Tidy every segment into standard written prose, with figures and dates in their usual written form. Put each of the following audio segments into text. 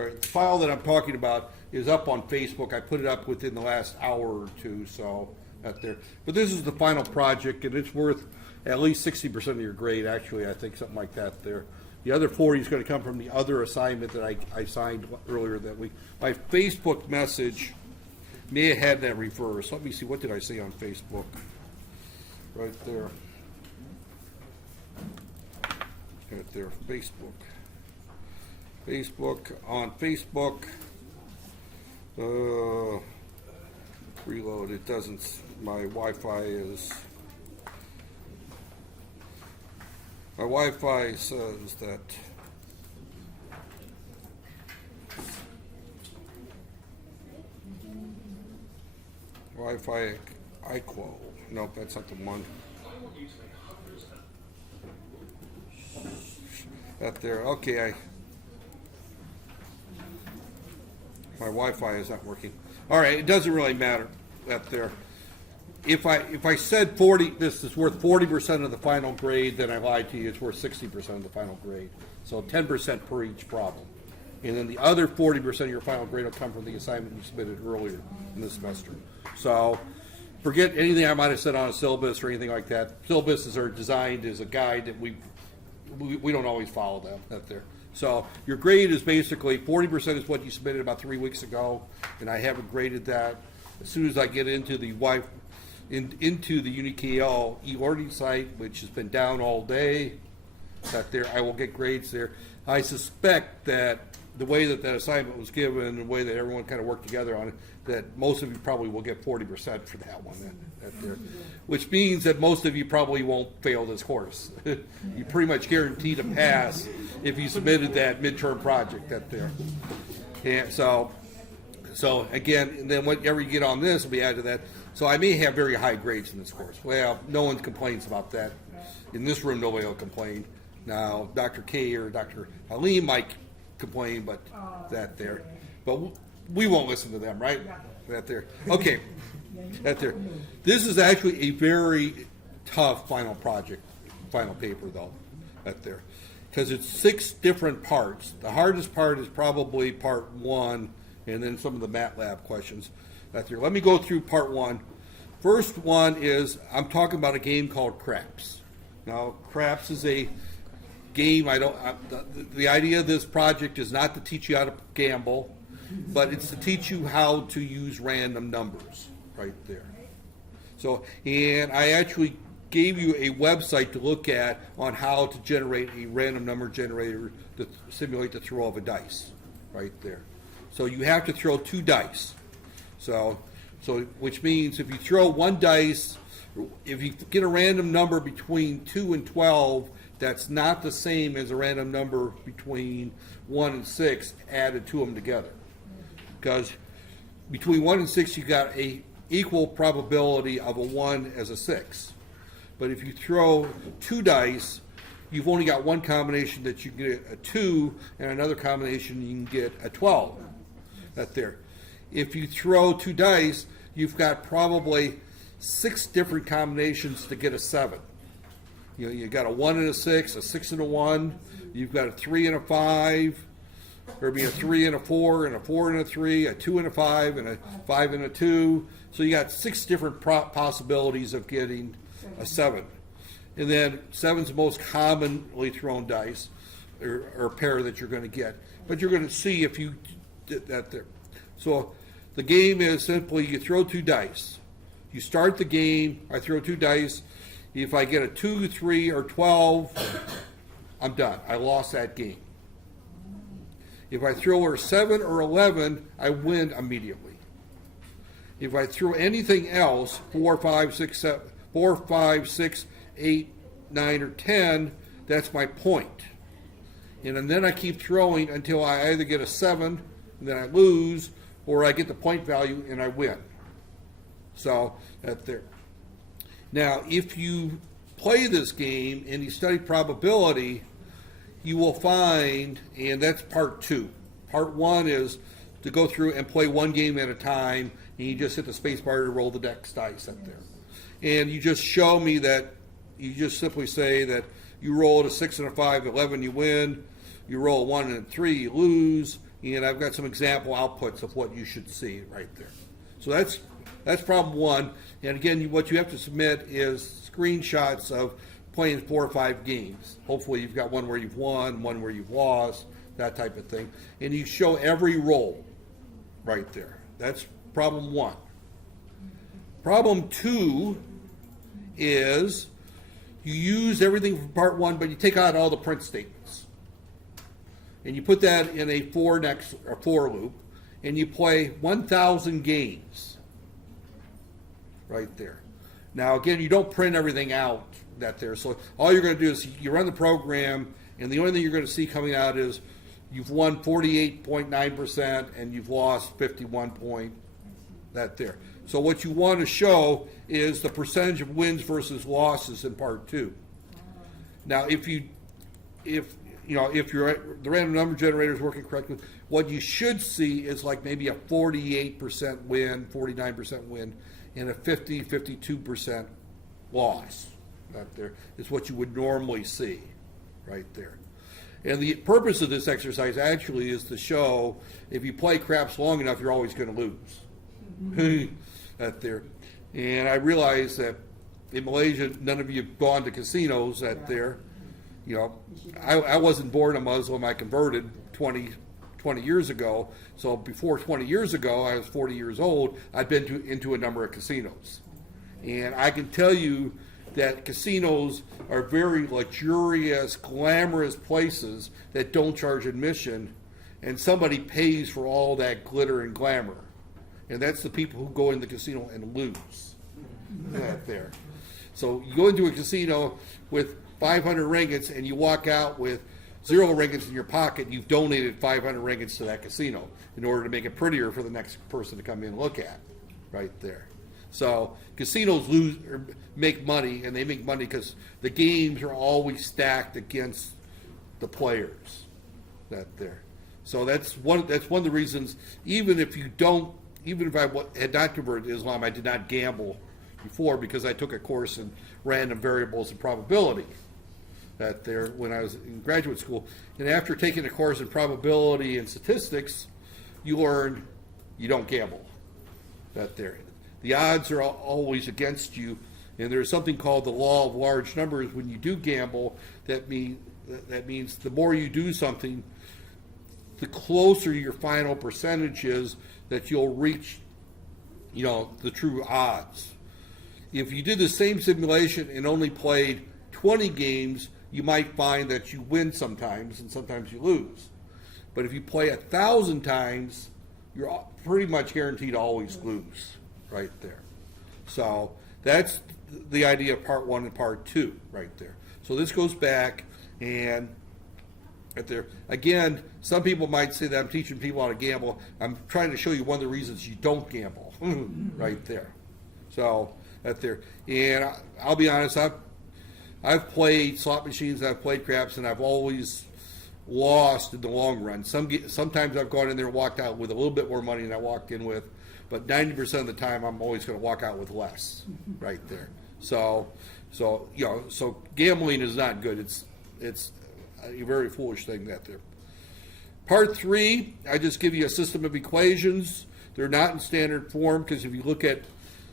All right, the file that I'm talking about is up on Facebook. I put it up within the last hour or two, so out there. But this is the final project, and it's worth at least 60% of your grade, actually, I think, something like that there. The other 40 is going to come from the other assignment that I signed earlier that week. My Facebook message may have had that reversed. Let me see, what did I say on Facebook? Right there. Right there, Facebook. On Facebook, reload, it doesn't, my Wi-Fi says that Wi-Fi IQO, nope, that's not the one. That there, okay, my Wi-Fi is not working. All right, it doesn't really matter that there. If I said 40, this is worth 40% of the final grade, then I lied to you. It's worth 60% of the final grade. So 10% per each problem. And then the other 40% of your final grade will come from the assignment you submitted earlier in the semester. So forget anything I might have said on a syllabus or anything like that. Syllabuses are designed as a guide that we don't always follow them out there. So your grade is basically 40% is what you submitted about 3 weeks ago, and I haven't graded that. As soon as I get into the into the UniKL e-learning site, which has been down all day, that there I will get grades there. I suspect that the way that assignment was given, and the way that everyone kind of worked together on it, that most of you probably will get 40% for that one, that there, which means that most of you probably won't fail this course. You pretty much guaranteed to pass if you submitted that midterm project that there. And so again, and then whatever you get on this will be added to that. So I may have very high grades in this course. Well, no one complains about that. In this room, nobody will complain. Now, Dr. K or Dr. Halim might complain, but that there. But we won't listen to them, right? That there. Okay. That there. This is actually a very tough final project, final paper, though. That there. Because it's 6 different parts. The hardest part is probably part 1, and then some of the MATLAB questions. That there. Let me go through part 1. First one is, I'm talking about a game called Craps. Now, Craps is a game, the idea of this project is not to teach you how to gamble, but it's to teach you how to use random numbers right there. So, and I actually gave you a website to look at on how to generate a random number generator to simulate the throw of a dice right there. So you have to throw 2 dice. So which means if you throw 1 dice, if you get a random number between 2 and 12, that's not the same as a random number between 1 and 6 added to them together. Because between 1 and 6, you got a equal probability of a 1 as a 6. But if you throw 2 dice, you've only got one combination that you can get a 2, and another combination you can get a 12. That there. If you throw 2 dice, you've got probably 6 different combinations to get a 7. You got a 1 and a 6, a 6 and a 1. You've got a 3 and a 5. There'll be a 3 and a 4, and a 4 and a 3, a 2 and a 5, and a 5 and a 2. So you got 6 different possibilities of getting a 7. And then 7's the most commonly thrown dice or pair that you're going to get. But you're going to see if you did that there. So the game is simply you throw 2 dice. You start the game, I throw 2 dice. If I get a 2, 3, or 12, I'm done. I lost that game. If I throw a 7 or 11, I win immediately. If I throw anything else, 4, 5, 6, 8, 9, or 10, that's my point. And then I keep throwing until I either get a 7, and then I lose, or I get the point value and I win. So that's there. Now, if you play this game and you study probability, you will find, and that's part 2. Part 1 is to go through and play one game at a time, and you just hit the space bar to roll the dex dice up there. And you just show me that, you just simply say that you rolled a 6 and a 5, 11, you win. You roll a 1 and a 3, you lose. and I've got some example outputs of what you should see right there. So that's problem one. And again, what you have to submit is screenshots of playing 4 or 5 games. Hopefully you've got one where you've won, one where you've lost, that type of thing. And you show every roll right there. That's problem one. Problem two is you use everything from part one, but you take out all the print statements. And you put that in a for loop, and you play 1,000 games right there. Now, again, you don't print everything out that there. So all you're going to do is you run the program, and the only thing you're going to see coming out is you've won 48.9% and you've lost 51 point that there. So what you want to show is the percentage of wins versus losses in part two. Now, if the random number generator is working correctly, what you should see is like maybe a 48% win, 49% win, and a 52% loss. That there is what you would normally see right there. And the purpose of this exercise actually is to show if you play craps long enough, you're always going to lose. That there. And I realize that in Malaysia, none of you have gone to casinos that there. You know, I wasn't born a Muslim. I converted 20 years ago. So before 20 years ago, I was 40 years old. I'd been into a number of casinos. And I can tell you that casinos are very luxurious, glamorous places that don't charge admission, and somebody pays for all that glitter and glamour. And that's the people who go in the casino and lose. That there. So you go into a casino with 500 ringgits and you walk out with 0 ringgits in your pocket, you've donated 500 ringgits to that casino in order to make it prettier for the next person to come in and look at. Right there. So casinos make money, and they make money because the games are always stacked against the players. That there. So that's one of the reasons. Even if I had not converted to Islam, I did not gamble before because I took a course in random variables and probability. That there when I was in graduate school, and after taking a course in probability and statistics, you learn you don't gamble. That there. The odds are always against you, and there's something called the law of large numbers. When you do gamble, that means the more you do something, the closer your final percentage is that you'll reach, the true odds. If you did the same simulation and only played 20 games, you might find that you win sometimes and sometimes you lose. But if you play 1,000 times, you're pretty much guaranteed to always lose. Right there. So that's the idea of part one and part two right there. So this goes back and right there. Again, some people might say that I'm teaching people how to gamble. I'm trying to show you one of the reasons you don't gamble right there. So right there. And I'll be honest, I've played slot machines, I've played craps, and I've always lost in the long run. Sometimes I've gone in there and walked out with a little bit more money than I walked in with. But 90% of the time, I'm always going to walk out with less, right there. So gambling is not good. It's a very foolish thing that there. Part three, I just give you a system of equations. They're not in standard form because if you look at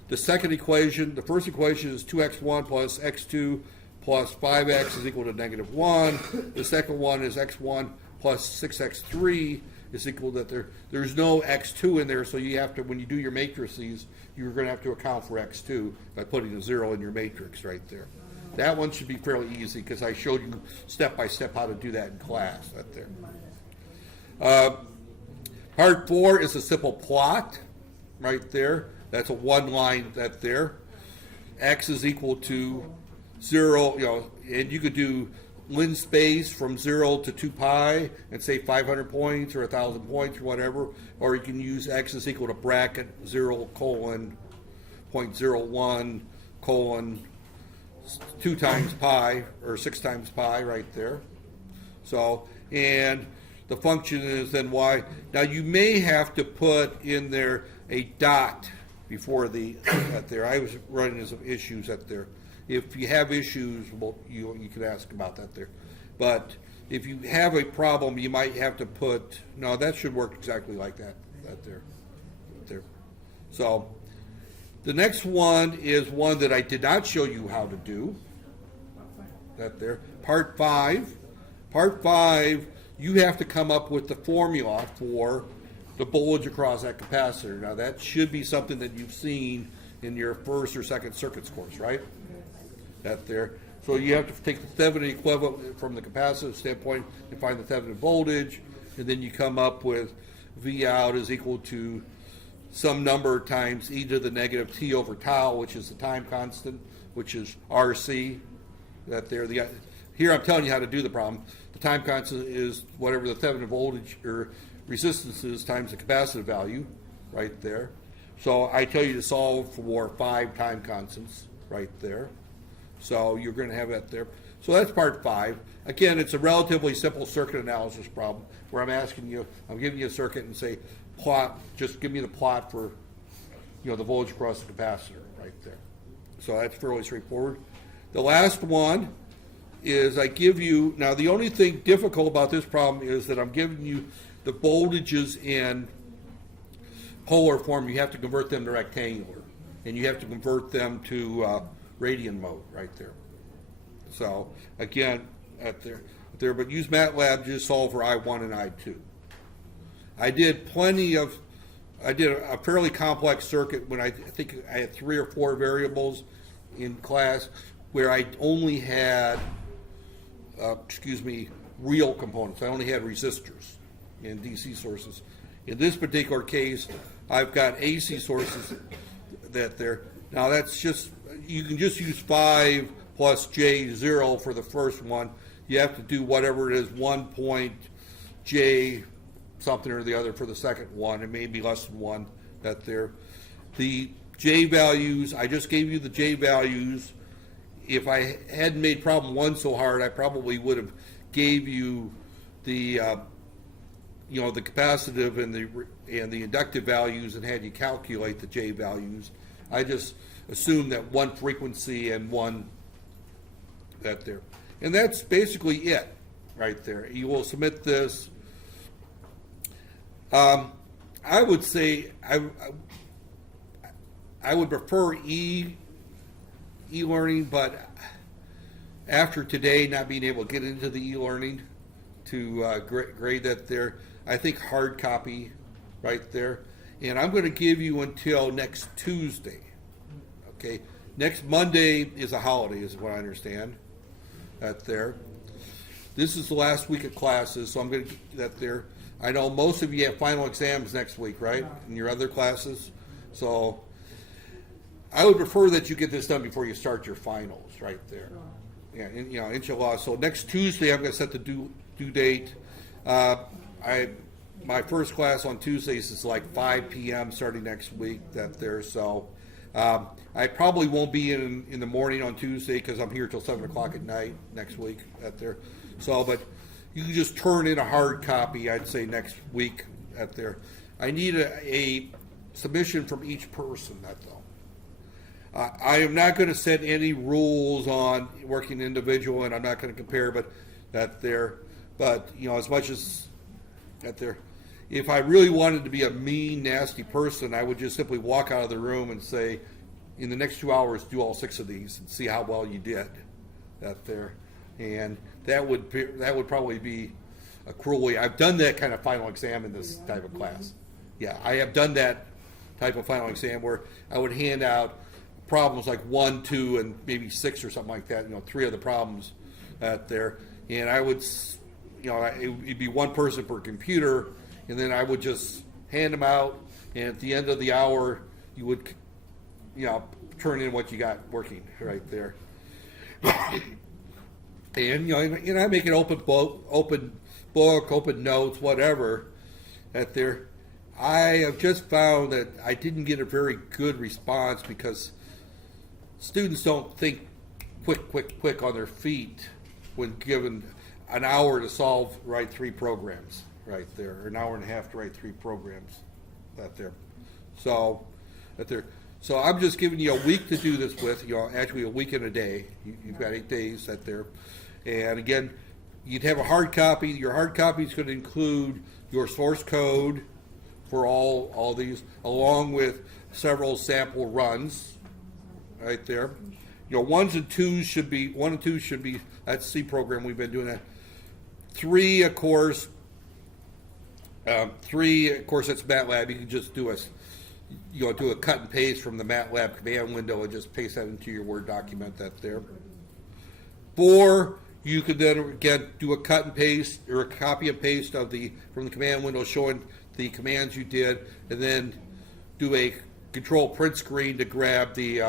the second equation, the first equation is 2x1 plus x2 plus 5x is equal to -1. The second one is x1 plus 6x3 is equal that there's no x2 in there, so you have to, when you do your matrices, you're going to have to account for x2 by putting a 0 in your matrix right there. That one should be fairly easy because I showed you step by step how to do that in class right there. Part 4 is a simple plot right there. That's a one line that there. X is equal to 0, and you could do lin space from 0 to 2 pi and say 500 points or 1,000 points or whatever, or you can use x is equal to bracket 0 colon 0.01 colon 2 times pi or 6 times pi right there. So, and the function is then y. Now you may have to put in there a dot before the at there. I was running into some issues at there. If you have issues, well, you can ask about that there. But if you have a problem, you might have to put, no, that should work exactly like that, there. So the next one is one that I did not show you how to do, that there. Part 5, you have to come up with the formula for the voltage across that capacitor. Now that should be something that you've seen in your first or second circuits course, right? That there. So you have to take the Thevenin equivalent from the capacitive standpoint and find the Thevenin voltage, and then you come up with V out is equal to some number times e to the negative t over tau, which is the time constant, which is RC. That there. Here I'm telling you how to do the problem. The time constant is whatever the Thevenin voltage or resistance is times the capacitive value, right there. So I tell you to solve for 5 time constants, right there. So you're going to have that there. So that's part 5. Again, it's a relatively simple circuit analysis problem where I'm asking you, I'm giving you a circuit and say, plot, just give me the plot for, the voltage across the capacitor, right there. So that's fairly straightforward. The last one is I give you, now the only thing difficult about this problem is that I'm giving you the voltages in polar form. You have to convert them to rectangular, and you have to convert them to radian mode right there. So again, but use MATLAB to solve for I1 and I2. I did a fairly complex circuit when I think I had 3 or 4 variables in class where I only had, real components. I only had resistors and DC sources. In this particular case, I've got AC sources that there. Now that's just, you can just use 5 plus J0 for the first one. You have to do whatever it is, 1 point J something or the other for the second one. It may be less than 1 that there. The J values, I just gave you the J values. If I hadn't made problem 1 so hard, I probably would have gave you the the capacitive and the inductive values and had you calculate the J values. I just assumed that 1 frequency and 1 that there. And that's basically it right there. You will submit this. I would say I would prefer e-learning, but after today not being able to get into the e-learning to grade that there, I think hard copy right there. And I'm going to give you until next Tuesday. Okay, next Monday is a holiday, is what I understand. That there. This is the last week of classes, so I'm going to get that there. I know most of you have final exams next week, right? In your other classes. So I would prefer that you get this done before you start your finals, right there. Yeah, inshallah. So next Tuesday, I'm going to set the due date. My first class on Tuesdays is like 5 p.m. starting next week. That there. So I probably won't be in the morning on Tuesday because I'm here till 7 o'clock at night next week. That there. So, but you can just turn in a hard copy, I'd say, next week at there. I need a submission from each person, that's all. I am not going to set any rules on working individual, and I'm not going to compare, but that there. But, as much as that there. If I really wanted to be a mean, nasty person, I would just simply walk out of the room and say, in the next 2 hours, do all 6 of these and see how well you did. That there. And that would probably be a cruel way. I've done that kind of final exam in this type of class. Yeah, I have done that type of final exam where I would hand out problems like 1, 2, and maybe 6 or something like that. 3 of the problems there, and I would, it'd be 1 person per computer, and then I would just hand them out. And at the end of the hour, you would, turn in what you got working right there. And I make an open book, open notes, whatever. That there, I have just found that I didn't get a very good response because students don't think quick on their feet when given an hour to write 3 programs right there, or an hour and a half to write 3 programs. That there, so that there. So I'm just giving you a week to do this with. Actually a week and a day. You've got 8 days. That there. And again, you'd have a hard copy. Your hard copy is going to include your source code for all these, along with several sample runs, right there. You know, 1 and 2 should be, that's C program, we've been doing that. 3, of course, that's MATLAB. You can just do a cut and paste from the MATLAB command window and just paste that into your Word document. That there. 4, you could then again do a cut and paste or a copy and paste from the command window showing the commands you did, and then do a control print screen to grab the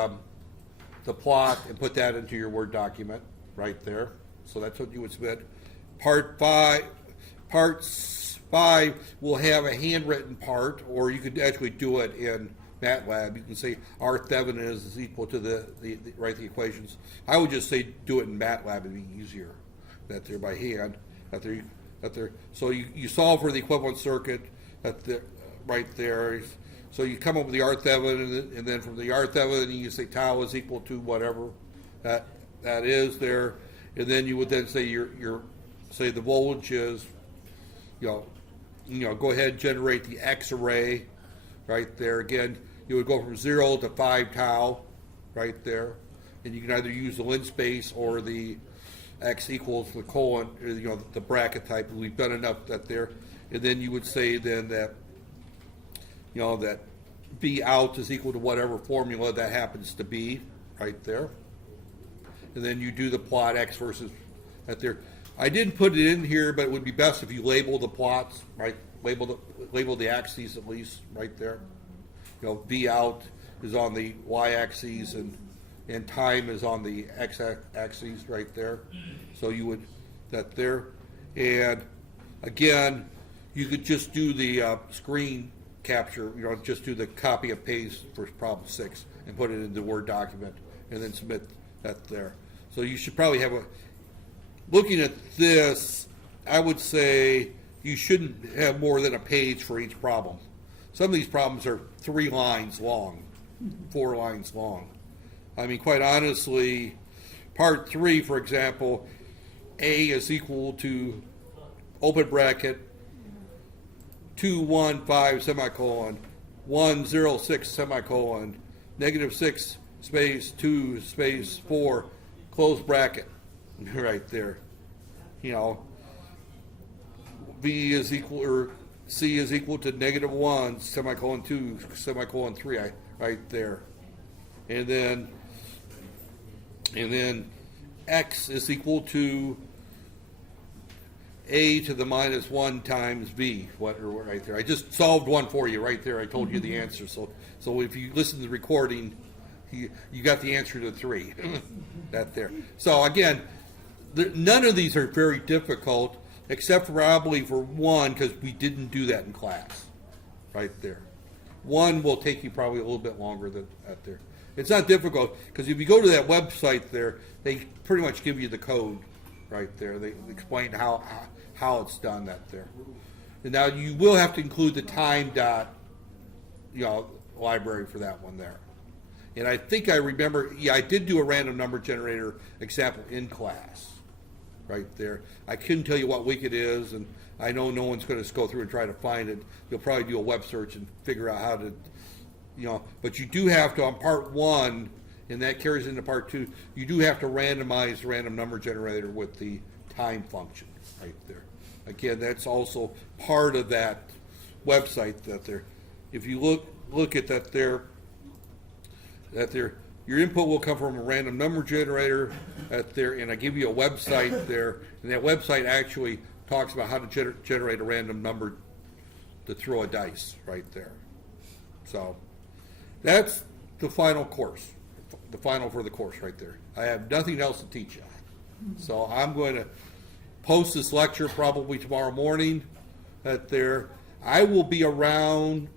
plot and put that into your Word document right there. So that's what you would submit. Part 5 will have a handwritten part, or you could actually do it in MATLAB. You can say R7 is equal to the equations. I would just say do it in MATLAB. It'd be easier that there by hand. So you solve for the equivalent circuit right there. So you come up with the R7, and then from the R7 you say tau is equal to whatever that is there, and then you would then say say the voltage is, go ahead and generate the X array right there. Again, you would go from 0 to 5 tau right there, and you can either use the linspace or the X equals the colon, or, the bracket type. We've done enough that there, and then you would say then that that B out is equal to whatever formula that happens to be right there, and then you do the plot X versus that there. I didn't put it in here, but it would be best if you label the plots, right? Label the axes at least right there. V out is on the y-axis and time is on the x-axis right there. So you would that there, and again, you could just do the screen capture. Just do the copy and paste for problem 6 and put it in the Word document, and then submit that there. So you should probably have looking at this, I would say you shouldn't have more than a page for each problem. Some of these problems are 3 lines long, 4 lines long. I mean, quite honestly, part 3, for example, A is equal to, open bracket, 215 semicolon, 106 semicolon, -6 space 2 space 4, close bracket. Right there, B is equal, or C is equal to -1 semicolon 2 semicolon 3 right there, and then X is equal to A to the -1 times V. Right there? I just solved one for you right there. I told you the answer. So if you listen to the recording, you got the answer to 3. That there. So again. None of these are very difficult, except probably for 1, because we didn't do that in class, right there. 1 will take you probably a little bit longer than that there. It's not difficult, because if you go to that website there, they pretty much give you the code right there. They explain how it's done that there. And now you will have to include the time dot, library for that one there. And I think I remember, I did do a random number generator example in class. Right there. I couldn't tell you what week it is, and I know no one's going to go through and try to find it. You'll probably do a web search and figure out how to, but you do have to, on part 1, and that carries into part 2, you do have to randomize the random number generator with the time function right there. Again, that's also part of that website that there. If you look at that there, your input will come from a random number generator there, and I give you a website there, and that website actually talks about how to generate a random number to throw a dice right there. So that's the final course, the final for the course right there. I have nothing else to teach you. So I'm going to post this lecture probably tomorrow morning there. I will be around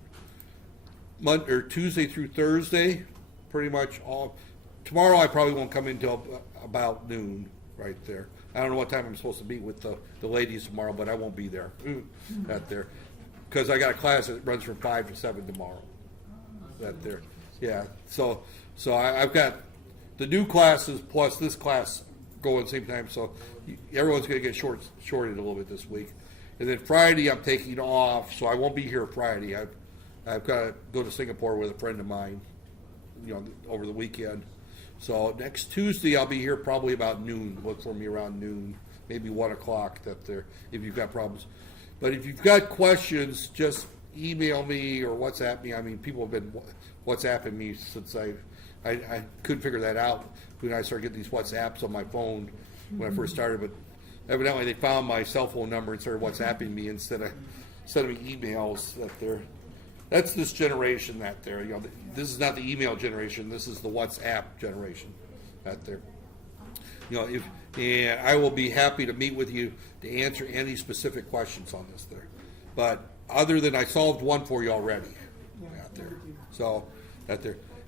Monday or Tuesday through Thursday. Pretty much all. Tomorrow I probably won't come in until about noon right there. I don't know what time I'm supposed to meet with the ladies tomorrow, but I won't be there out there because I got a class that runs from 5 to 7 tomorrow. That there, yeah. So I've got the new classes plus this class going at the same time. So everyone's going to get shorted a little bit this week. And then Friday I'm taking off, so I won't be here Friday. I've got to go to Singapore with a friend of mine, over the weekend. So next Tuesday I'll be here probably about noon. Look for me around noon, maybe 1 o'clock. If you've got problems, but if you've got questions, just email me or WhatsApp me. I mean, people have been WhatsApping me since I couldn't figure that out when I started getting these WhatsApps on my phone when I first started. But evidently they found my cell phone number and started WhatsApping me instead of sending me emails. That's this generation this is not the email generation. This is the WhatsApp generation and I will be happy to meet with you to answer any specific questions on this there. But other than I solved one for you already out there. So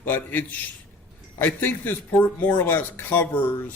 but I think this more or less covers